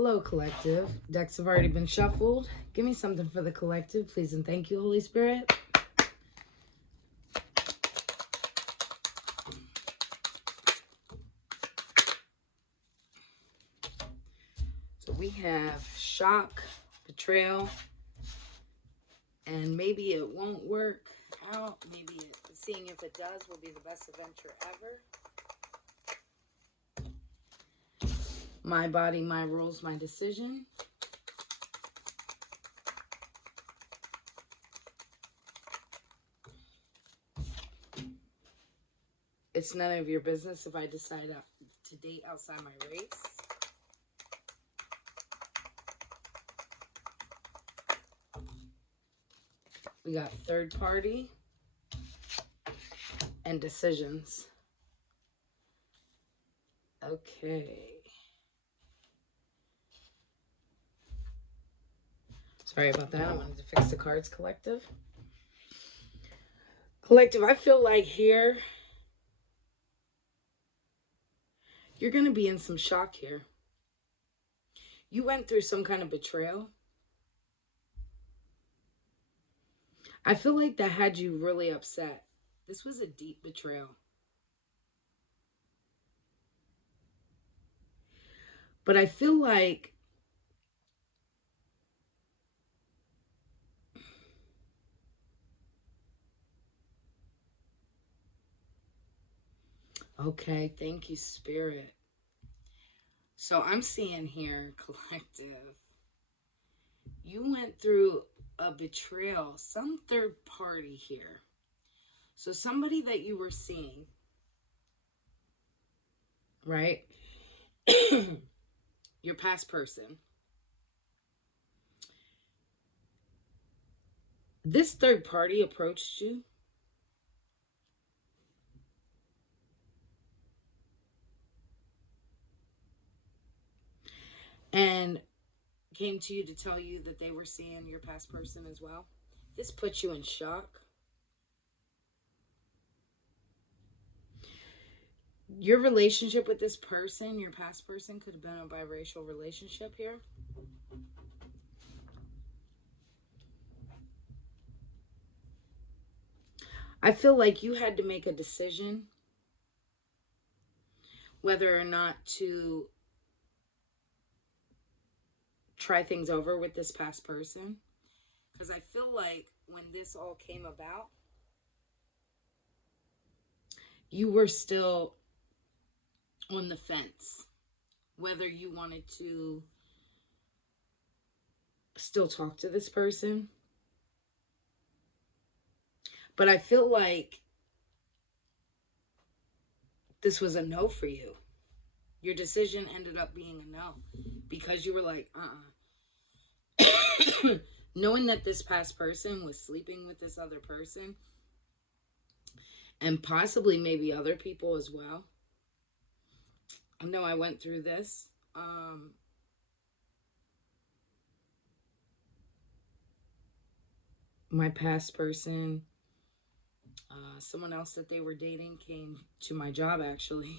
Hello, collective. Decks have already been shuffled. Give me something for the collective, please, and thank you, Holy Spirit. So we have shock, betrayal, and maybe it won't work out. Maybe seeing if it does will be the best adventure ever. My body, my rules, my decision. It's none of your business if I decide to date outside my race. We got third party and decisions. Okay. Sorry about that. I wanted to fix the cards, collective. Collective, I feel like here you're going to be in some shock here. You went through some kind of betrayal. I feel like that had you really upset. This was a deep betrayal. But I feel like okay, thank you, Spirit. So I'm seeing here, collective, you went through a betrayal, some third party here. So somebody that you were seeing, right? Your past person. This third party approached you and came to you to tell you that they were seeing your past person as well. This puts you in shock. Your relationship with this person, your past person, could have been a biracial relationship here. I feel like you had to make a decision whether or not to try things over with this past person. Because I feel like when this all came about, you were still on the fence whether you wanted to still talk to this person. But I feel like this was a no for you. Your decision ended up being a no because you were like, knowing that this past person was sleeping with this other person and possibly maybe other people as well. I know I went through this. My past person, someone else that they were dating came to my job actually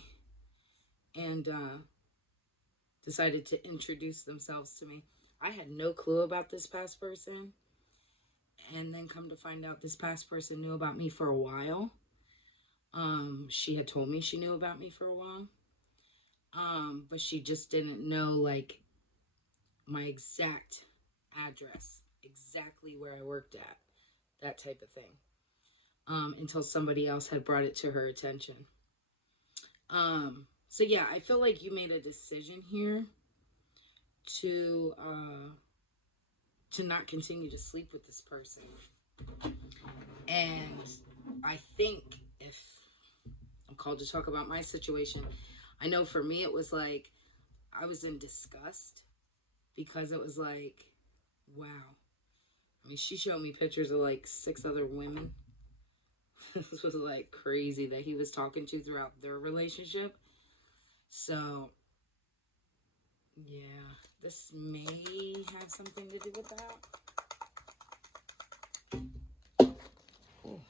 and decided to introduce themselves to me. I had no clue about this past person. And then come to find out this past person knew about me for a while. She had told me she knew about me for a while. But she just didn't know like my exact address, exactly where I worked at, that type of thing. Until somebody else had brought it to her attention. So yeah, I feel like you made a decision here to not continue to sleep with this person. And I think if I'm called to talk about my situation, I know for me it was like I was in disgust because it was like, wow. I mean, she showed me pictures of like 6 other women. This was like crazy that he was talking to throughout their relationship. So, yeah, this may have something to do with that. Oh.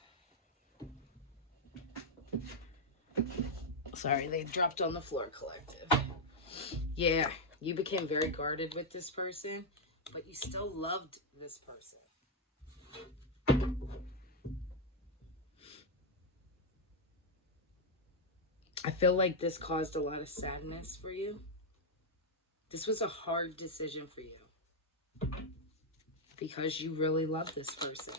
Sorry, they dropped on the floor, collective. Yeah, You became very guarded with this person, but you still loved this person. I feel like this caused a lot of sadness for you. This was a hard decision for you because you really love this person.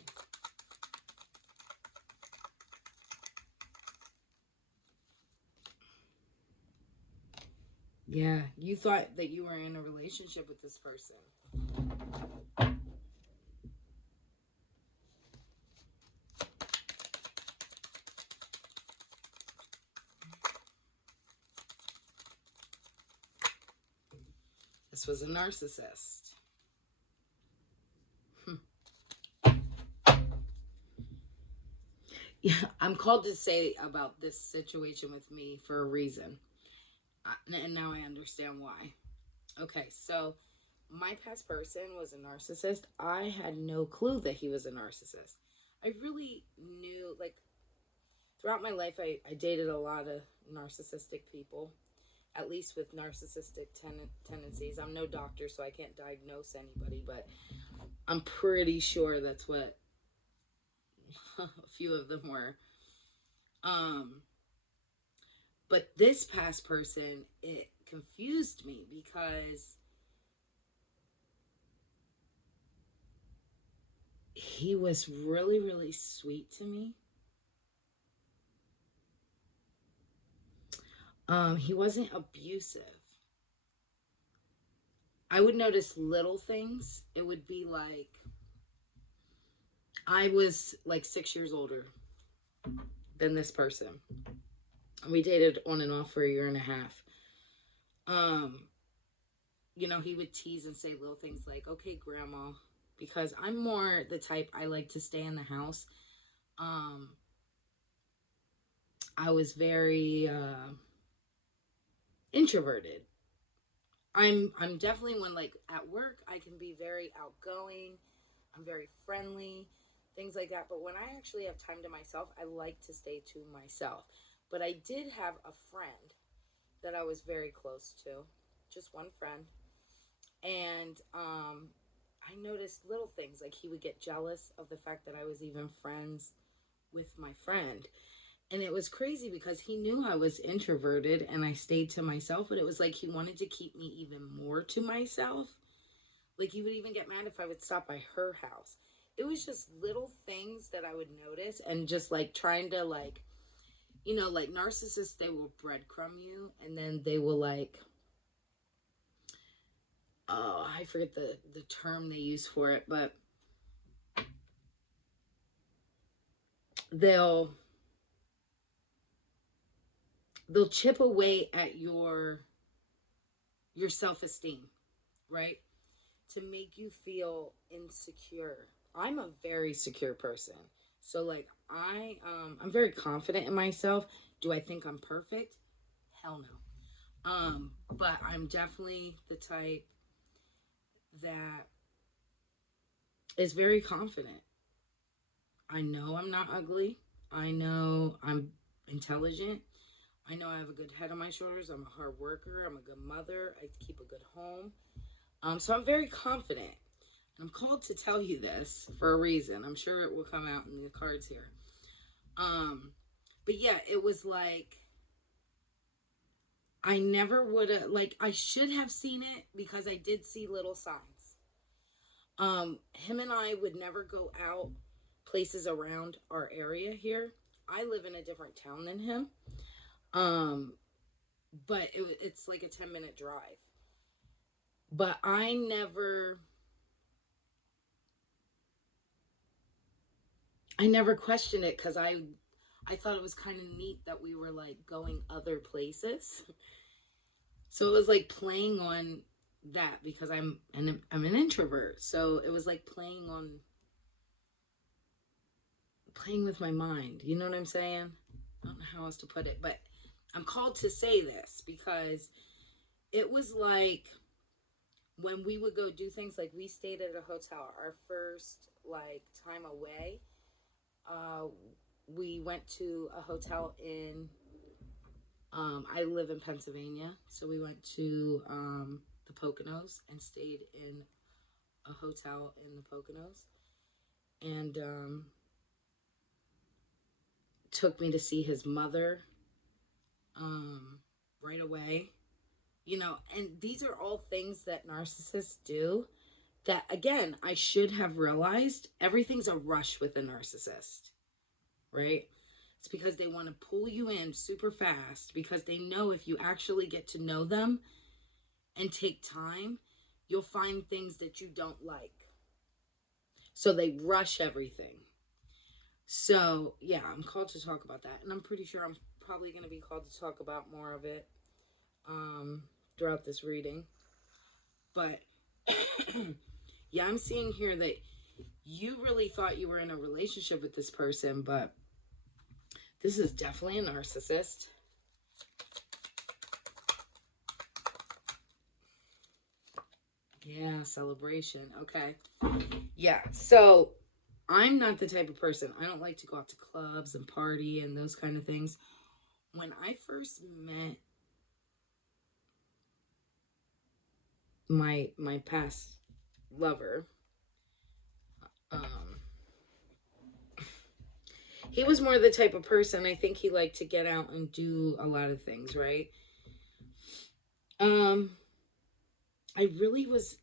Yeah, you thought that you were in a relationship with this person. This was a narcissist. Yeah, I'm called to say about this situation with me for a reason. And now I understand why. Okay, so my past person was a narcissist. I had no clue that he was a narcissist. I really knew, like, throughout my life, I dated a lot of narcissistic people, at least with narcissistic tendencies. I'm no doctor, so I can't diagnose anybody, but I'm pretty sure that's what a few of them were. But this past person, it confused me because he was really, really sweet to me. He wasn't abusive. I would notice little things. It would be like, I was like 6 years older than this person. We dated on and off for a year and a half. You know, he would tease and say little things like, okay, grandma, because I'm more the type, I like to stay in the house. I was very introverted. I'm definitely when, like, at work I can be very outgoing. I'm very friendly, things like that. But when I actually have time to myself, I like to stay to myself. But I did have a friend that I was very close to, just one friend, and I noticed little things like he would get jealous of the fact that I was even friends with my friend. And it was crazy because he knew I was introverted and I stayed to myself, but it was like he wanted to keep me even more to myself. Like, he would even get mad if I would stop by her house. It was just little things that I would notice and just like trying to, like, you know, like narcissists, they will breadcrumb you and then they will, like, oh, I forget the term they use for it, but they'll chip away at your self-esteem, right? To make you feel insecure. I'm a very secure person. So, like, I'm very confident in myself. Do I think I'm perfect? Hell no. But I'm definitely the type that is very confident. I know I'm not ugly. I know I'm intelligent. I know I have a good head on my shoulders. I'm a hard worker. I'm a good mother. I keep a good home. So I'm very confident. And I'm called to tell you this for a reason. I'm sure it will come out in the cards here. But yeah, it was like, I never would have, like, I should have seen it because I did see little signs. Him and I would never go out places around our area here. I live in a different town than him. But it's like a 10-minute drive. But I never questioned it because I thought it was kind of neat that we were like going other places. So it was like playing on that because I'm an introvert. So it was like playing with my mind. You know what I'm saying? I don't know how else to put it, but I'm called to say this because it was like when we would go do things, like we stayed at a hotel our first like time away. We went to a hotel in I live in Pennsylvania, so we went to the Poconos and stayed in a hotel in the Poconos, and took me to see his mother right away. You know, and these are all things that narcissists do that, again, I should have realized. Everything's a rush with a narcissist, right? It's because they want to pull you in super fast, because they know if you actually get to know them and take time, you'll find things that you don't like. So they rush everything. So, yeah, I'm called to talk about that. And I'm pretty sure I'm probably going to be called to talk about more of it throughout this reading. But, yeah, I'm seeing here that you really thought you were in a relationship with this person, but this is definitely a narcissist. Yeah, celebration. Okay. Yeah, so I'm not the type of person. I don't like to go out to clubs and party and those kind of things. When I first met my past lover, um, he was more the type of person, I think he liked to get out and do a lot of things, right? Um, I really was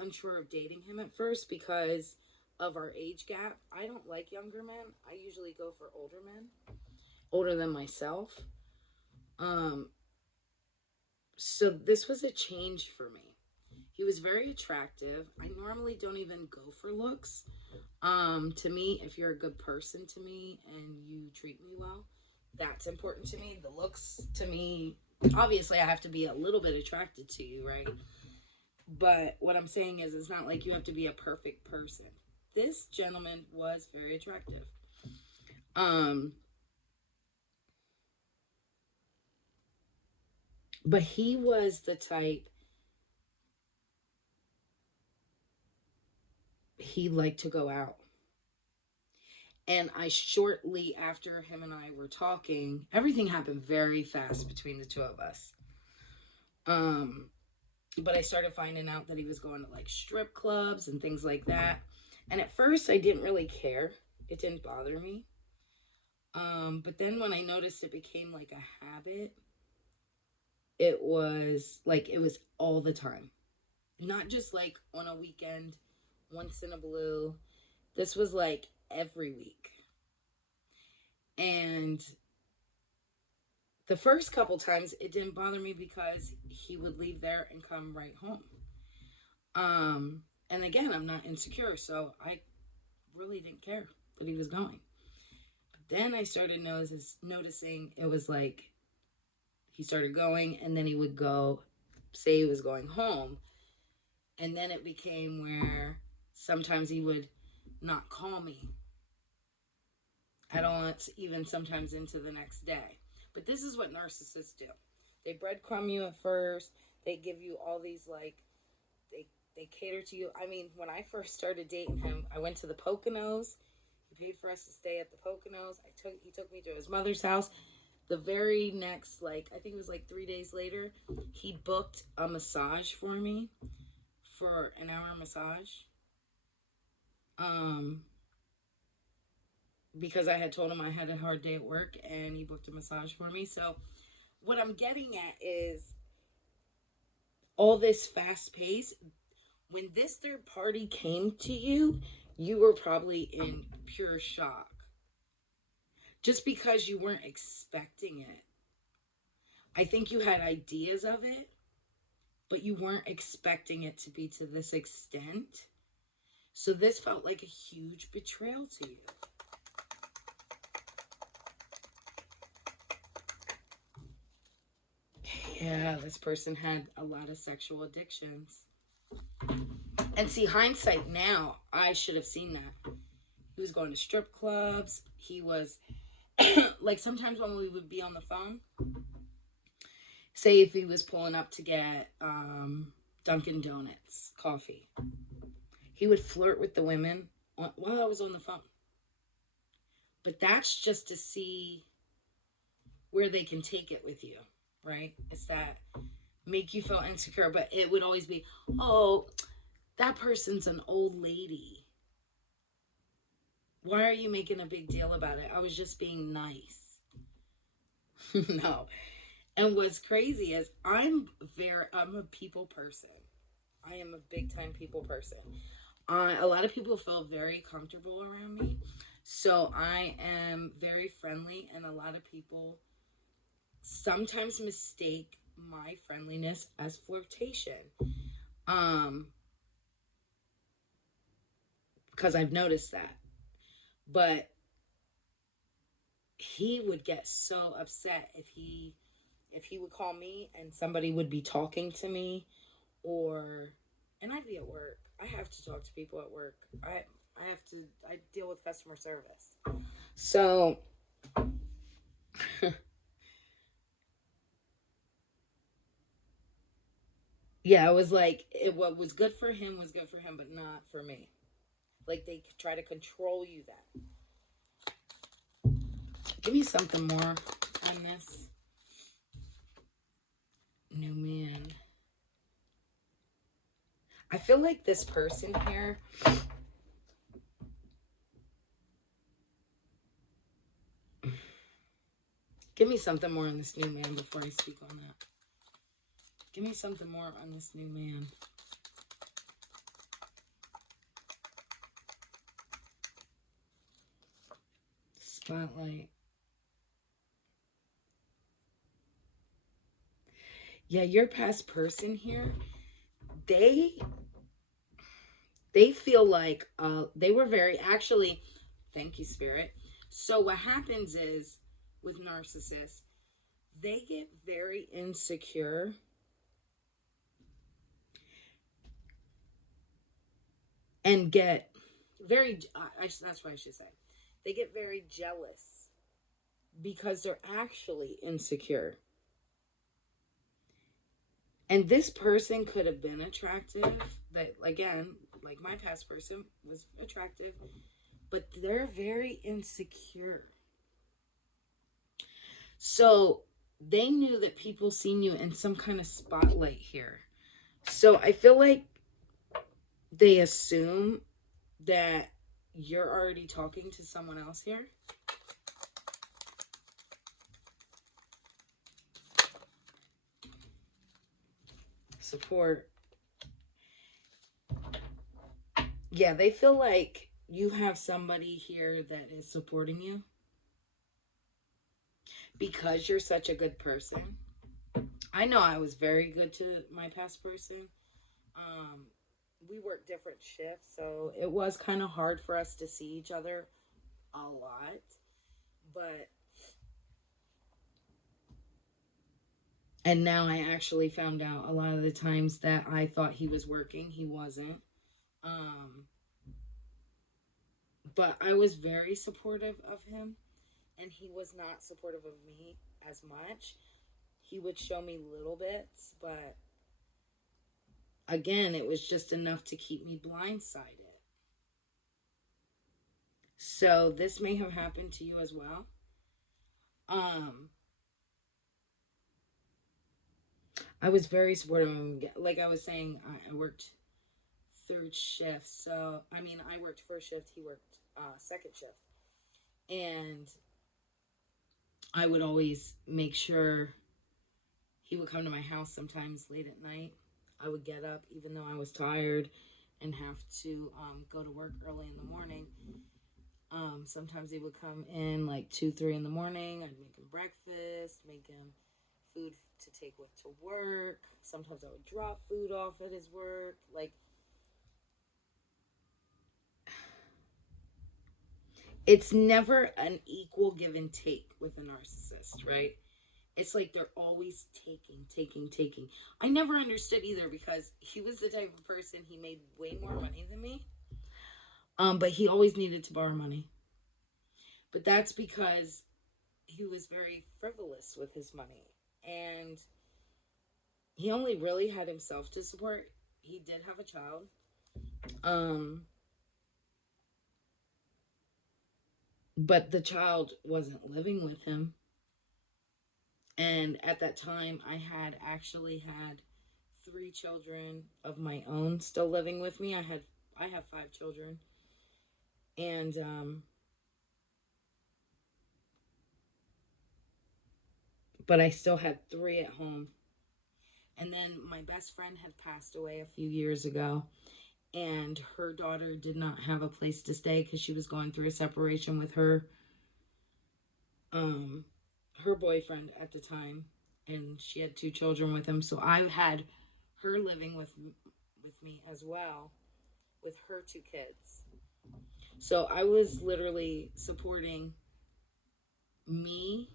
unsure of dating him at first because of our age gap. I don't like younger men. I usually go for older men, older than myself. Um, so this was a change for me. He was very attractive. I normally don't even go for looks. To me, if you're a good person to me and you treat me well, that's important to me. The looks, to me, obviously I have to be a little bit attracted to you, right? But what I'm saying is, it's not like you have to be a perfect person. This gentleman was very attractive. Um, but he was the type, he liked to go out. And I, shortly after him and I were talking, everything happened very fast between the two of us. Um, but I started finding out that he was going to like strip clubs and things like that. And at first I didn't really care. It didn't bother me. But then when I noticed it became like a habit, it was all the time. Not just like on a weekend, once in a blue. This was like every week. And the first couple times it didn't bother me because he would leave there and come right home. And again, I'm not insecure, so I really didn't care that he was going. But then I started noticing it was like he started going, and then he would go, say he was going home, and then it became where sometimes he would not call me at all, even sometimes into the next day. But this is what narcissists do. They breadcrumb you at first. They give you all these like they cater to you. I mean, when I first started dating him, I went to the Poconos. He paid for us to stay at the Poconos. He took me to his mother's house. The very next, like, I think it was like 3 days later, he booked a massage for me for an hour massage. Um, because I had told him I had a hard day at work, and he booked a massage for me. So what I'm getting at is all this fast pace. When this third party came to you, you were probably in pure shock. Just because you weren't expecting it. I think you had ideas of it, but you weren't expecting it to be to this extent. So this felt like a huge betrayal to you. Yeah, this person had a lot of sexual addictions. And see, hindsight now, I should have seen that. He was going to strip clubs. He was, like, sometimes when we would be on the phone, say if he was pulling up to get Dunkin' Donuts coffee, he would flirt with the women while I was on the phone. But that's just to see where they can take it with you, right? It's that make you feel insecure, but it would always be, oh, that person's an old lady. Why are you making a big deal about it? I was just being nice. No. And what's crazy is I'm a people person. I am a big time people person. A lot of people feel very comfortable around me. So I am very friendly, and a lot of people sometimes mistake my friendliness as flirtation. Um, because I've noticed that. But he would get so upset if he would call me and somebody would be talking to me, or and I'd be at work. I have to talk to people at work. I deal with customer service. So yeah, it was like what was good for him was good for him, but not for me. Like they try to control you. That give me something more on this new man. I feel like this person here. Give me something more on this new man before I speak on that. Give me something more on this new man. Spotlight. Yeah, your past person here, they they feel like they were very actually, thank you, spirit. So what happens is with narcissists, they get very insecure and get very that's what I should say. They get very jealous because they're actually insecure. And this person could have been attractive, that again, like my past person was attractive, but they're very insecure. So they knew that people seen you in some kind of spotlight here. So I feel like they assume that you're already talking to someone else here. Support. Yeah, they feel like you have somebody here that is supporting you because you're such a good person. I know I was very good to my past person. Um, we worked different shifts, so it was kind of hard for us to see each other a lot. But and now I actually found out a lot of the times that I thought he was working, he wasn't. Um, but I was very supportive of him, and he was not supportive of me as much. He would show me little bits, but again, it was just enough to keep me blindsided. So this may have happened to you as well. Um, I was very supportive. Like I was saying, I worked third shift. So I mean, I worked first shift. He worked second shift, and I would always make sure he would come to my house sometimes late at night. I would get up even though I was tired and have to go to work early in the morning. Sometimes he would come in like 2, 3 in the morning. I'd make him breakfast, make him food to take with to work. Sometimes I would drop food off at his work. Like, it's never an equal give and take with a narcissist, right? It's like they're always taking, taking, taking. I never understood either because he was the type of person, he made way more money than me. But he always needed to borrow money. But that's because he was very frivolous with his money. And he only really had himself to support. He did have a child. Um, but the child wasn't living with him. And at that time, I had actually had 3 children of my own still living with me. I have 5 children, and but I still had 3 at home. And then my best friend had passed away a few years ago, and her daughter did not have a place to stay because she was going through a separation with um her boyfriend at the time, and she had 2 children with him. So I had her living with me as well, with her 2 kids. So I was literally supporting me,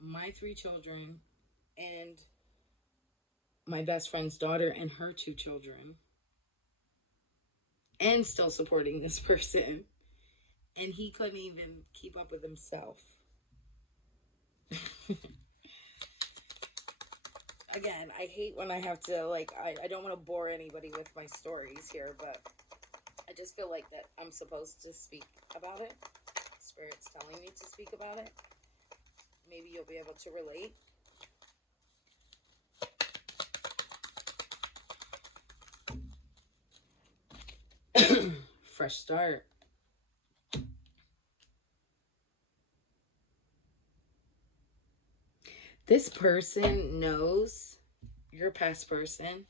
my 3 children, and my best friend's daughter and her 2 children, and still supporting this person. And he couldn't even keep up with himself. Again, I hate when I have to, like, I don't want to bore anybody with my stories here, but I just feel like that I'm supposed to speak about it. Spirit's telling me to speak about it. Maybe you'll be able to relate. Fresh start. This person knows, your past person,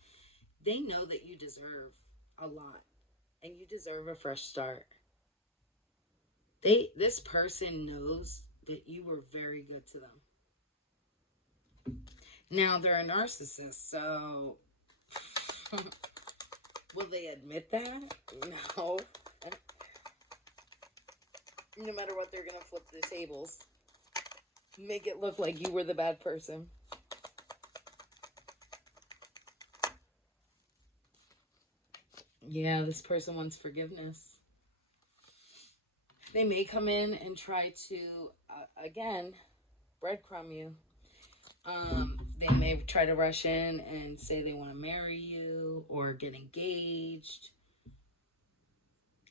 they know that you deserve a lot and you deserve a fresh start. This person knows that you were very good to them. Now they're a narcissist, so will they admit that? No. No matter what, they're gonna flip the tables. Make it look like you were the bad person. Yeah, this person wants forgiveness. They may come in and try to, again, breadcrumb you. They may try to rush in and say they want to marry you or get engaged.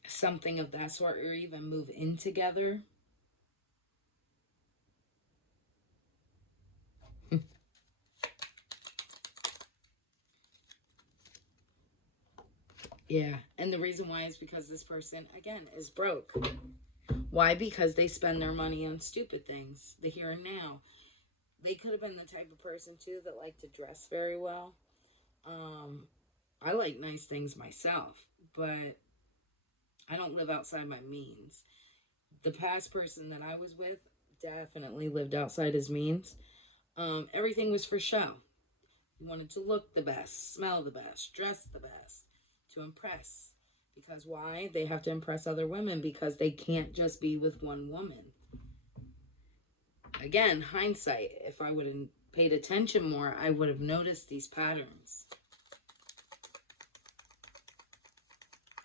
Something of that sort, or even move in together. Yeah, and the reason why is because this person, again, is broke. Why? Because they spend their money on stupid things, the here and now. They could have been the type of person, too, that liked to dress very well. I like nice things myself, but I don't live outside my means. The past person that I was with definitely lived outside his means. Everything was for show. He wanted to look the best, smell the best, dress the best, to impress. Because why? They have to impress other women because they can't just be with one woman. Again, hindsight. If I would have paid attention more, I would have noticed these patterns.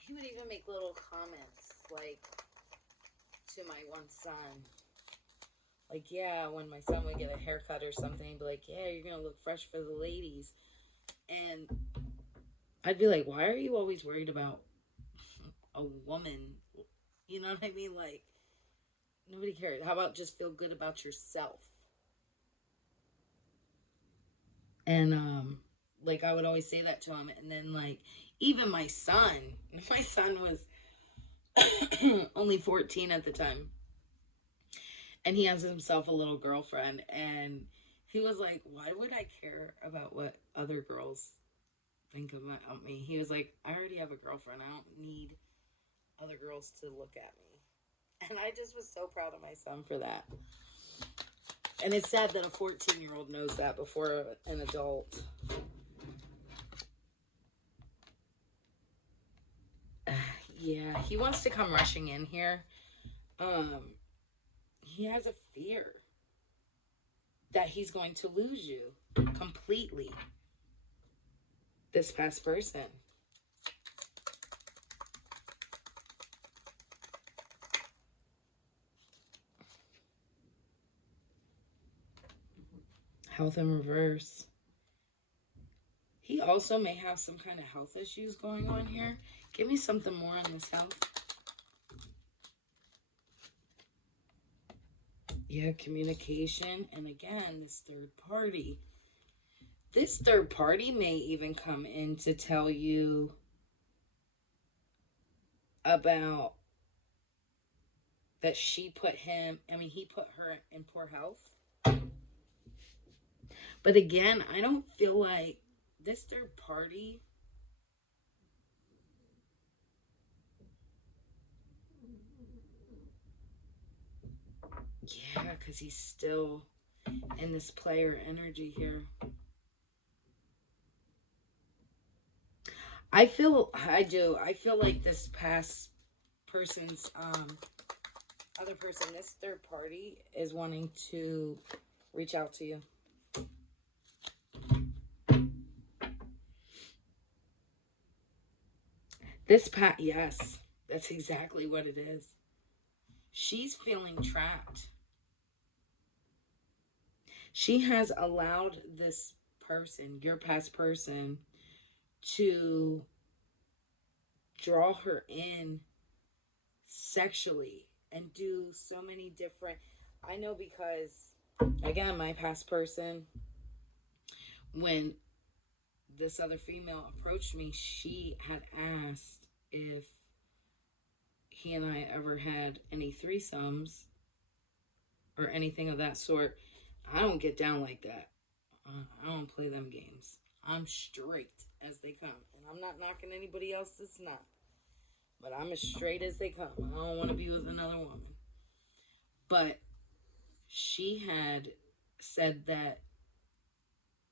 He would even make little comments, like, to my one son. Like, yeah, when my son would get a haircut or something, he'd be like, yeah, you're going to look fresh for the ladies. And I'd be like, why are you always worried about a woman? You know what I mean? Like, nobody cares. How about just feel good about yourself? And, like, I would always say that to him. And then, like, even my son was only 14 at the time. And he has himself a little girlfriend. And he was like, why would I care about what other girls think about me? He was like, I already have a girlfriend. I don't need other girls to look at me. And I just was so proud of my son for that. And it's sad that a 14-year-old knows that before an adult. Yeah, he wants to come rushing in here. He has a fear that he's going to lose you completely. This past person. Health in reverse. He also may have some kind of health issues going on here. Give me something more on this health. Yeah, communication. And again, this third party. This third party may even come in to tell you about that he put her in poor health. But again, I don't feel like this third party, yeah, because he's still in this player energy here. I feel like this past person's other person, this third party is wanting to reach out to you. Yes, that's exactly what it is. She's feeling trapped. She has allowed this person, your past person, to draw her in sexually and do so many different. I know because, again, my past person, when this other female approached me, she had asked if he and I ever had any threesomes or anything of that sort. I don't get down like that. I don't play them games. I'm straight as they come. And I'm not knocking anybody else that's not. But I'm as straight as they come. I don't want to be with another woman. But she had said that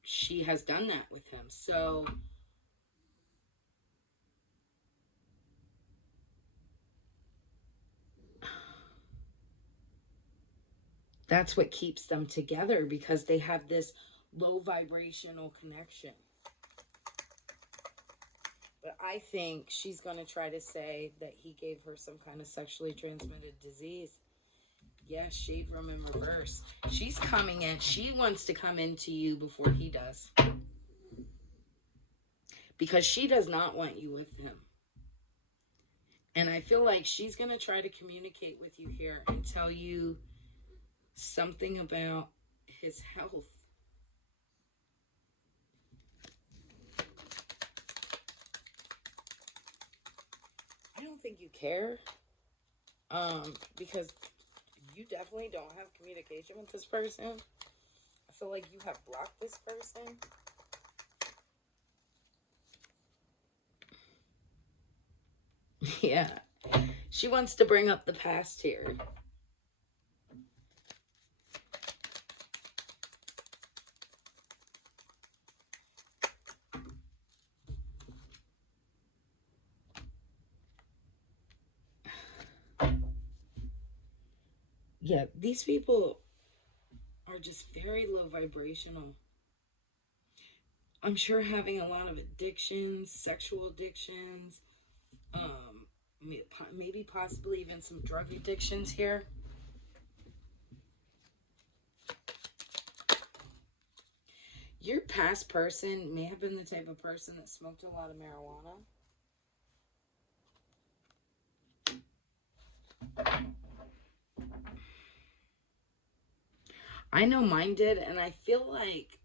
she has done that with him. So that's what keeps them together, because they have this low vibrational connection. But I think she's going to try to say that he gave her some kind of sexually transmitted disease. Yeah, shade room in reverse. She's coming in. She wants to come into you before he does. Because she does not want you with him. And I feel like she's going to try to communicate with you here and tell you something about his health. I don't think you care. Because you definitely don't have communication with this person. I feel like you have blocked this person. Yeah. She wants to bring up the past here. Yeah, these people are just very low vibrational. I'm sure having a lot of addictions, sexual addictions, maybe possibly even some drug addictions here. Your past person may have been the type of person that smoked a lot of marijuana. I know mine did, and I feel like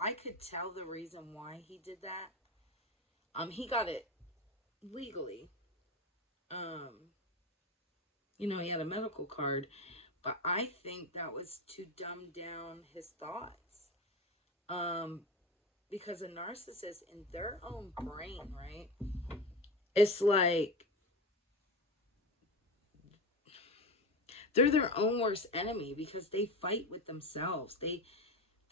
I could tell the reason why he did that. He got it legally. He had a medical card, but I think that was to dumb down his thoughts. Because a narcissist in their own brain, right? It's like they're their own worst enemy because they fight with themselves. They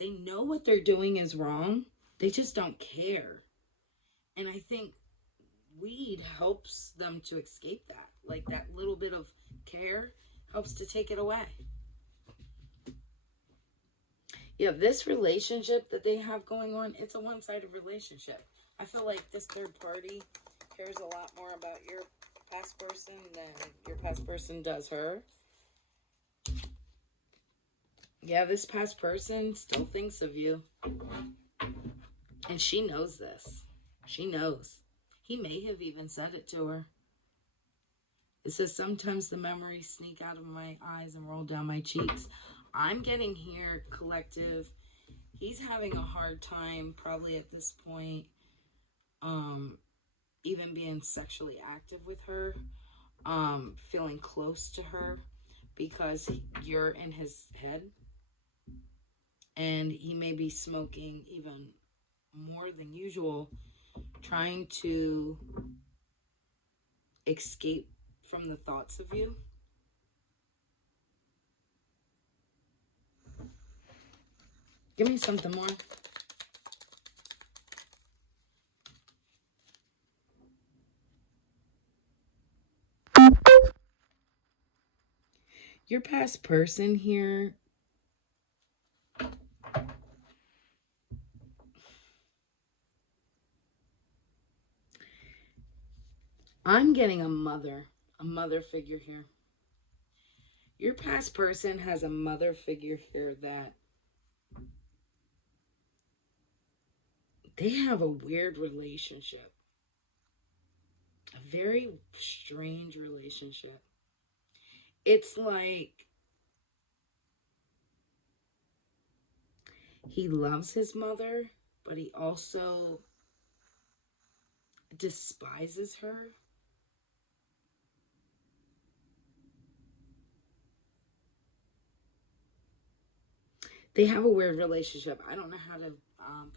know what they're doing is wrong. They just don't care. And I think weed helps them to escape that. Like that little bit of care helps to take it away. Yeah, this relationship that they have going on, it's a one-sided relationship. I feel like this third party cares a lot more about your past person than your past person does her. Yeah, this past person still thinks of you. And she knows this. She knows. He may have even said it to her. It says, sometimes the memories sneak out of my eyes and roll down my cheeks. I'm getting here, collective. He's having a hard time, probably at this point, even being sexually active with her, feeling close to her, because you're in his head. And he may be smoking even more than usual, trying to escape from the thoughts of you. Give me something more. Your past person here, I'm getting a mother figure here. Your past person has a mother figure here that they have a weird relationship. A very strange relationship. It's like he loves his mother, but he also despises her. They have a weird relationship. I don't know how to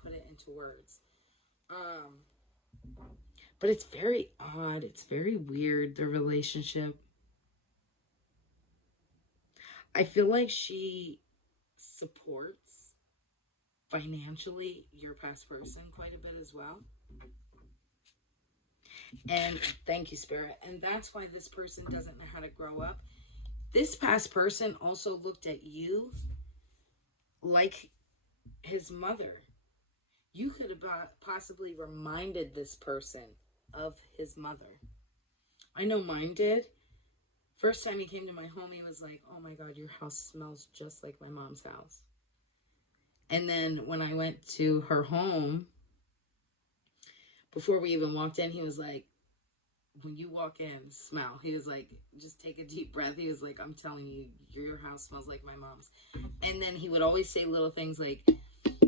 put it into words. But it's very odd. It's very weird, the relationship. I feel like she supports financially your past person quite a bit as well. And thank you, Spirit. And that's why this person doesn't know how to grow up. This past person also looked at you like his mother. You could have possibly reminded this person of his mother. I know mine did. First time he came to my home, he was like, oh my God, your house smells just like my mom's house. And then when I went to her home, before we even walked in, he was like, when you walk in, smell. He was like, just take a deep breath. He was like, I'm telling you, your house smells like my mom's. And then he would always say little things like,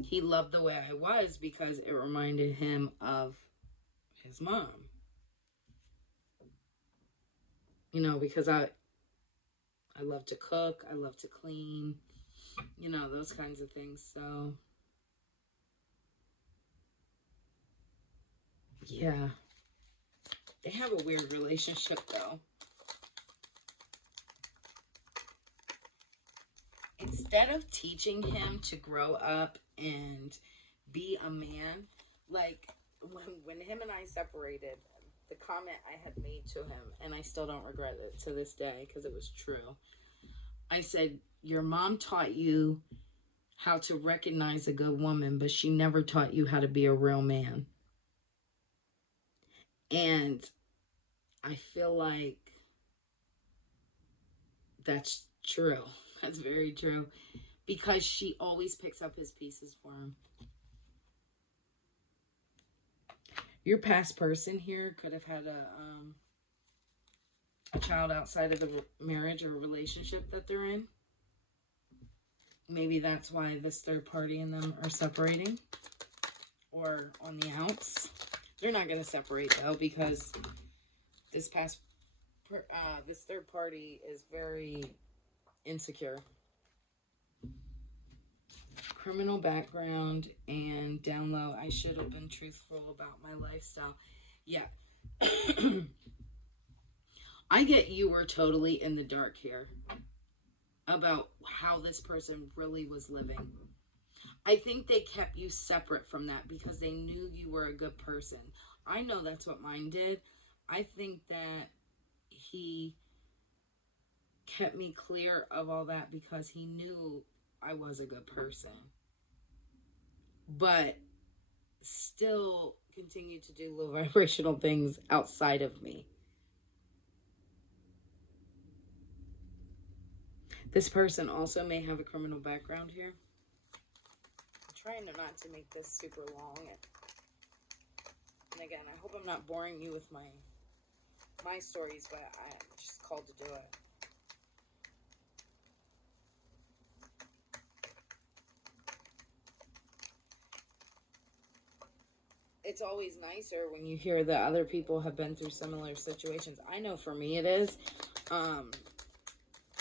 he loved the way I was because it reminded him of his mom. You know, because I love to cook, I love to clean, you know, those kinds of things. So, yeah. They have a weird relationship, though. Instead of teaching him to grow up and be a man, like when him and I separated, the comment I had made to him, and I still don't regret it to this day because it was true. I said, your mom taught you how to recognize a good woman, but she never taught you how to be a real man. And I feel like that's true. That's very true. Because she always picks up his pieces for him. Your past person here could have had a child outside of the marriage or relationship that they're in. Maybe that's why this third party and them are separating or on the outs. They're not going to separate though, because this third party is very insecure. Criminal background and down low. I should have been truthful about my lifestyle. Yeah. I get you were totally in the dark here about how this person really was living. I think they kept you separate from that because they knew you were a good person. I know that's what mine did. I think that he kept me clear of all that because he knew I was a good person. But still continued to do low vibrational things outside of me. This person also may have a criminal background here. I'm trying not to make this super long. And again, I hope I'm not boring you with my my stories, but I'm just called to do it. It's always nicer when you hear that other people have been through similar situations. I know for me it is.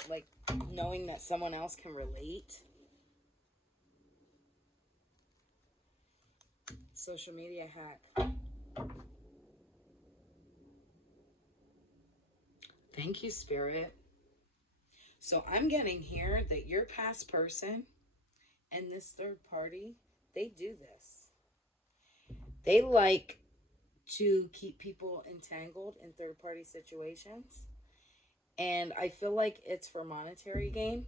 Like knowing that someone else can relate. Social media hack. Thank you, Spirit. So I'm getting here that your past person and this third party, they do this. They like to keep people entangled in third party situations. And I feel like it's for monetary gain.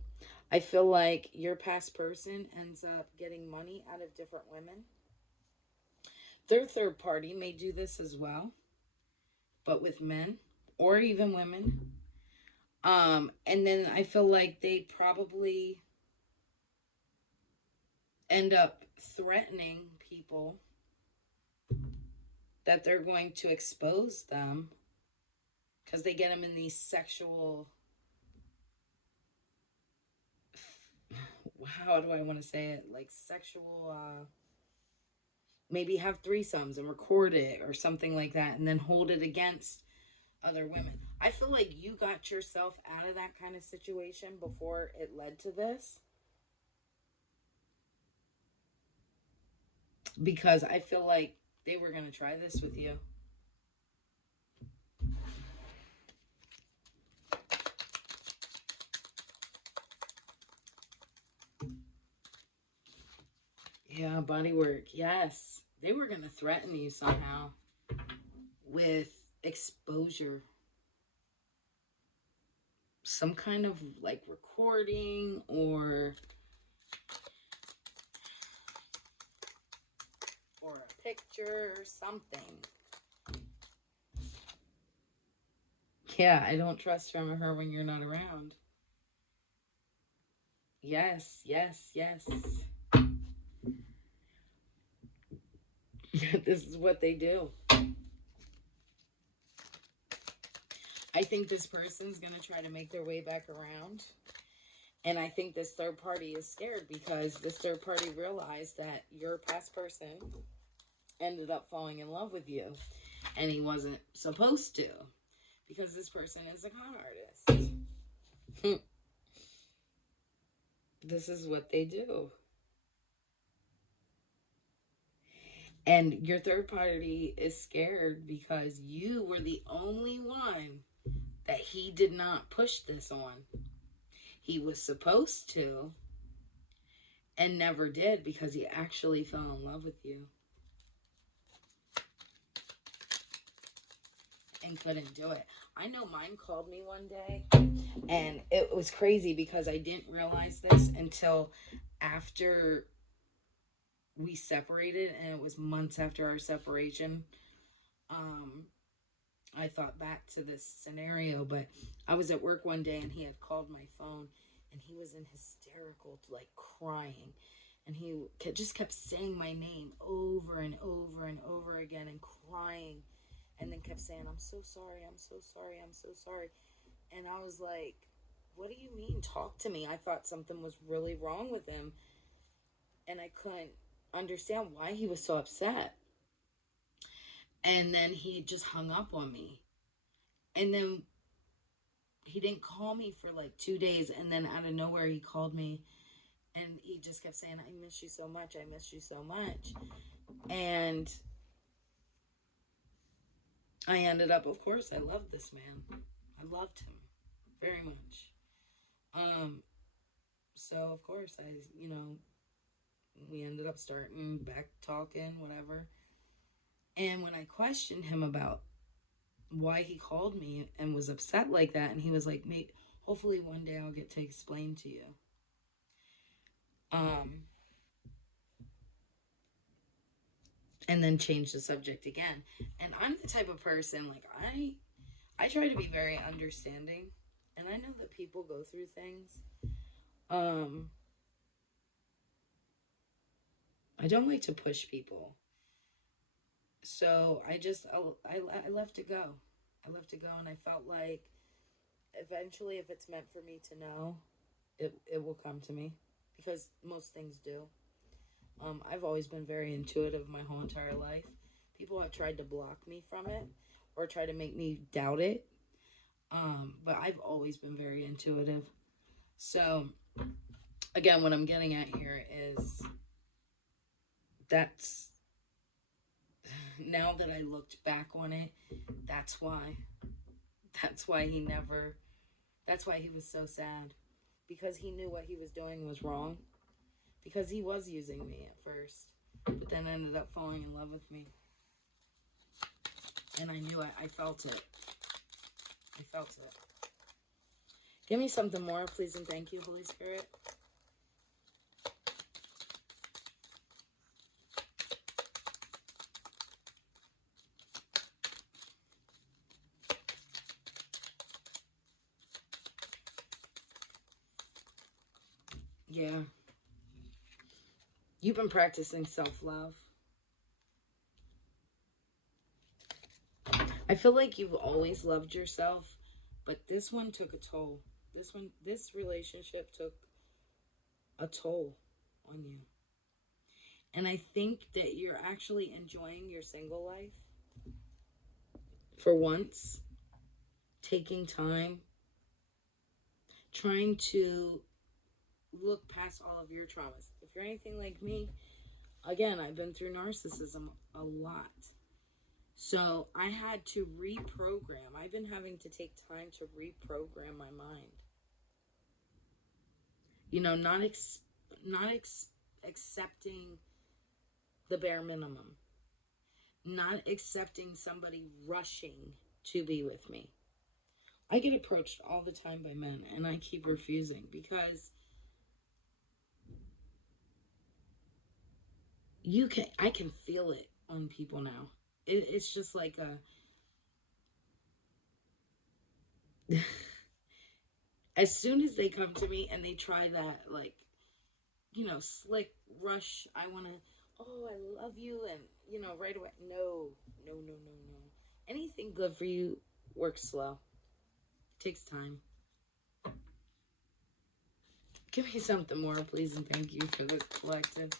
I feel like your past person ends up getting money out of different women. Their third party may do this as well, but with men or even women. And then I feel like they probably end up threatening people that they're going to expose them because they get them in these sexual, how do I want to say it, like sexual, maybe have threesomes and record it or something like that and then hold it against other women. I feel like you got yourself out of that kind of situation before it led to this, because I feel like they were going to try this with you. Yeah, body work. Yes. They were going to threaten you somehow with exposure. Some kind of like recording or a picture or something. Yeah, I don't trust her when you're not around. Yes, yes, yes. This is what they do. I think this person's going to try to make their way back around. And I think this third party is scared because this third party realized that your past person ended up falling in love with you. And he wasn't supposed to, because this person is a con artist. This is what they do. And your third party is scared because you were the only one that he did not push this on. He was supposed to and never did because he actually fell in love with you and couldn't do it. I know mine called me one day and it was crazy because I didn't realize this until after we separated, and it was months after our separation. I thought back to this scenario, but I was at work one day and he had called my phone and he was in hysterical, like crying. And he just kept saying my name over and over and over again and crying. And then kept saying, I'm so sorry, I'm so sorry, I'm so sorry. And I was like, what do you mean? Talk to me. I thought something was really wrong with him. And I couldn't understand why he was so upset. And then he just hung up on me. And then he didn't call me for like 2 days. And then out of nowhere, he called me. And he just kept saying, I miss you so much. I miss you so much. And I ended up, of course, I loved this man. I loved him very much. So of course we ended up starting back talking, whatever. And when I questioned him about why he called me and was upset like that, and he was like, mate, hopefully one day I'll get to explain to you. And then change the subject again. And I'm the type of person, like, I try to be very understanding, and I know that people go through things. I don't like to push people. So I left it go. I left it go, and I felt like eventually, if it's meant for me to know, it will come to me, because most things do. I've always been very intuitive my whole entire life. People have tried to block me from it or try to make me doubt it. But I've always been very intuitive. So, again, what I'm getting at here is that's now that I looked back on it, that's why. That's why he never, that's why he was so sad. Because he knew what he was doing was wrong. Because he was using me at first, but then ended up falling in love with me. And I knew it. I felt it. I felt it. Give me something more, please, and thank you, Holy Spirit. Yeah. You've been practicing self-love. I feel like you've always loved yourself, but this one took a toll. This relationship took a toll on you. And I think that you're actually enjoying your single life for once, taking time, trying to look past all of your traumas. If you're anything like me, again, I've been through narcissism a lot. So I had to reprogram. I've been having to take time to reprogram my mind. You know, accepting the bare minimum. Not accepting somebody rushing to be with me. I get approached all the time by men, and I keep refusing because I can feel it on people now. It's just like as soon as they come to me and they try that, like, slick rush, I want to, oh, I love you, and, right away, no, no, no, no, no. Anything good for you works slow. It takes time. Give me something more, please, and thank you for the collective.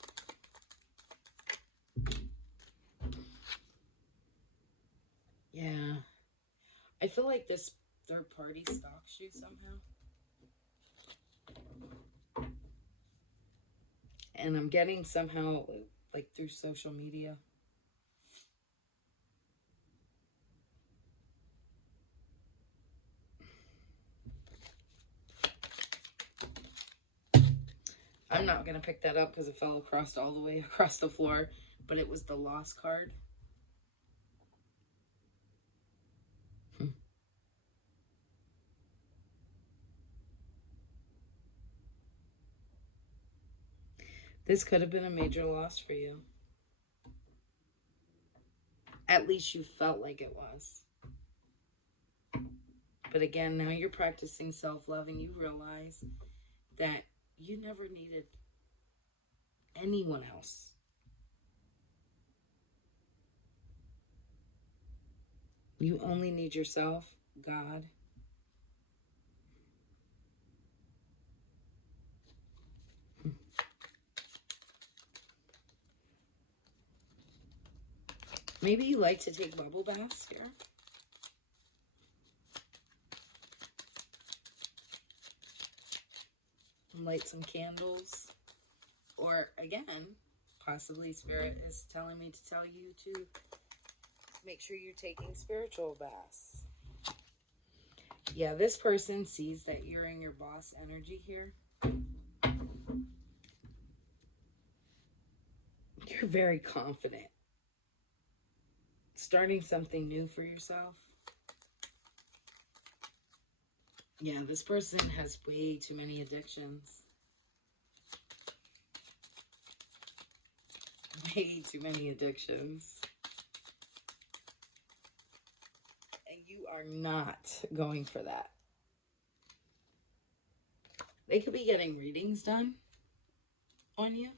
Yeah. I feel like this third party stalks you somehow. And I'm getting somehow, like, through social media. I'm not going to pick that up because it fell all the way across the floor. But it was the lost card. This could have been a major loss for you. At least you felt like it was. But again, now you're practicing self-love and you realize that you never needed anyone else. You only need yourself, God. Maybe you like to take bubble baths here. And light some candles. Or again, possibly Spirit is telling me to tell you to make sure you're taking spiritual baths. Yeah, this person sees that you're in your boss energy here. You're very confident. Starting something new for yourself. Yeah, this person has way too many addictions. Way too many addictions. And you are not going for that. They could be getting readings done on you.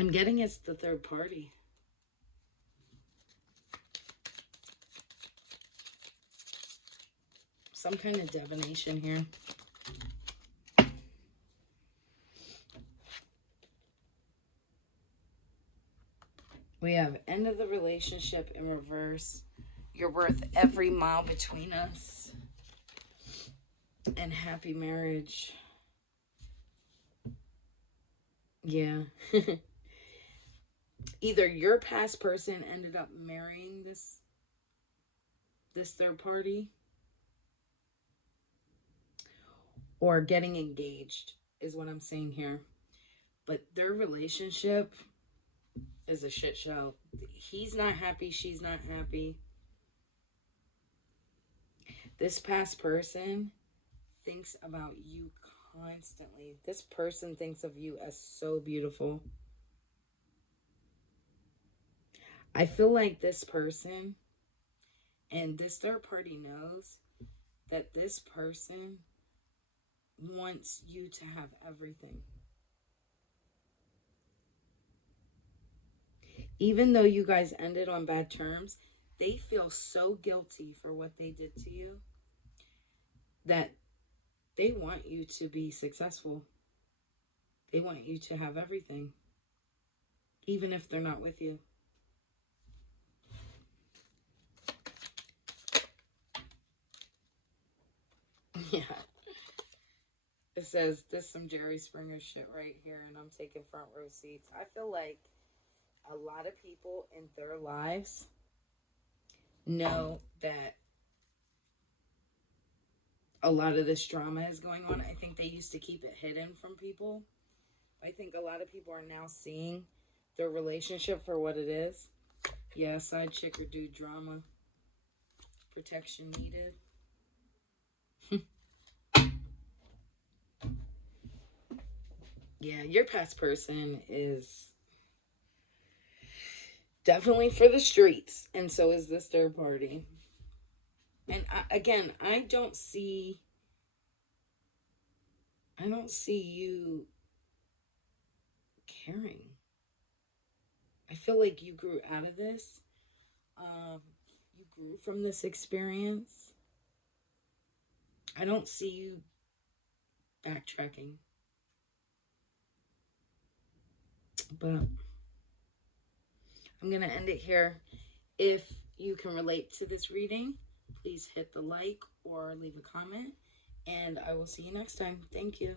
I'm getting it's the third party. Some kind of divination here. We have end of the relationship in reverse. You're worth every mile between us. And happy marriage. Yeah. Either your past person ended up marrying this third party, or getting engaged is what I'm saying here. But their relationship is a shit show. He's not happy, she's not happy. This past person thinks about you constantly. This person thinks of you as so beautiful. I feel like this person and this third party knows that this person wants you to have everything. Even though you guys ended on bad terms, they feel so guilty for what they did to you that they want you to be successful. They want you to have everything, even if they're not with you. Yeah. It says, this some Jerry Springer shit right here, and I'm taking front row seats. I feel like a lot of people in their lives know that a lot of this drama is going on. I think they used to keep it hidden from people. I think a lot of people are now seeing their relationship for what it is. Yeah, side chick or dude drama. Protection needed. Yeah, your past person is definitely for the streets, and so is this third party. And again, I don't see you caring. I feel like you grew out of this. You grew from this experience. I don't see you backtracking. But I'm going to end it here. If you can relate to this reading, please hit the like or leave a comment. And I will see you next time. Thank you.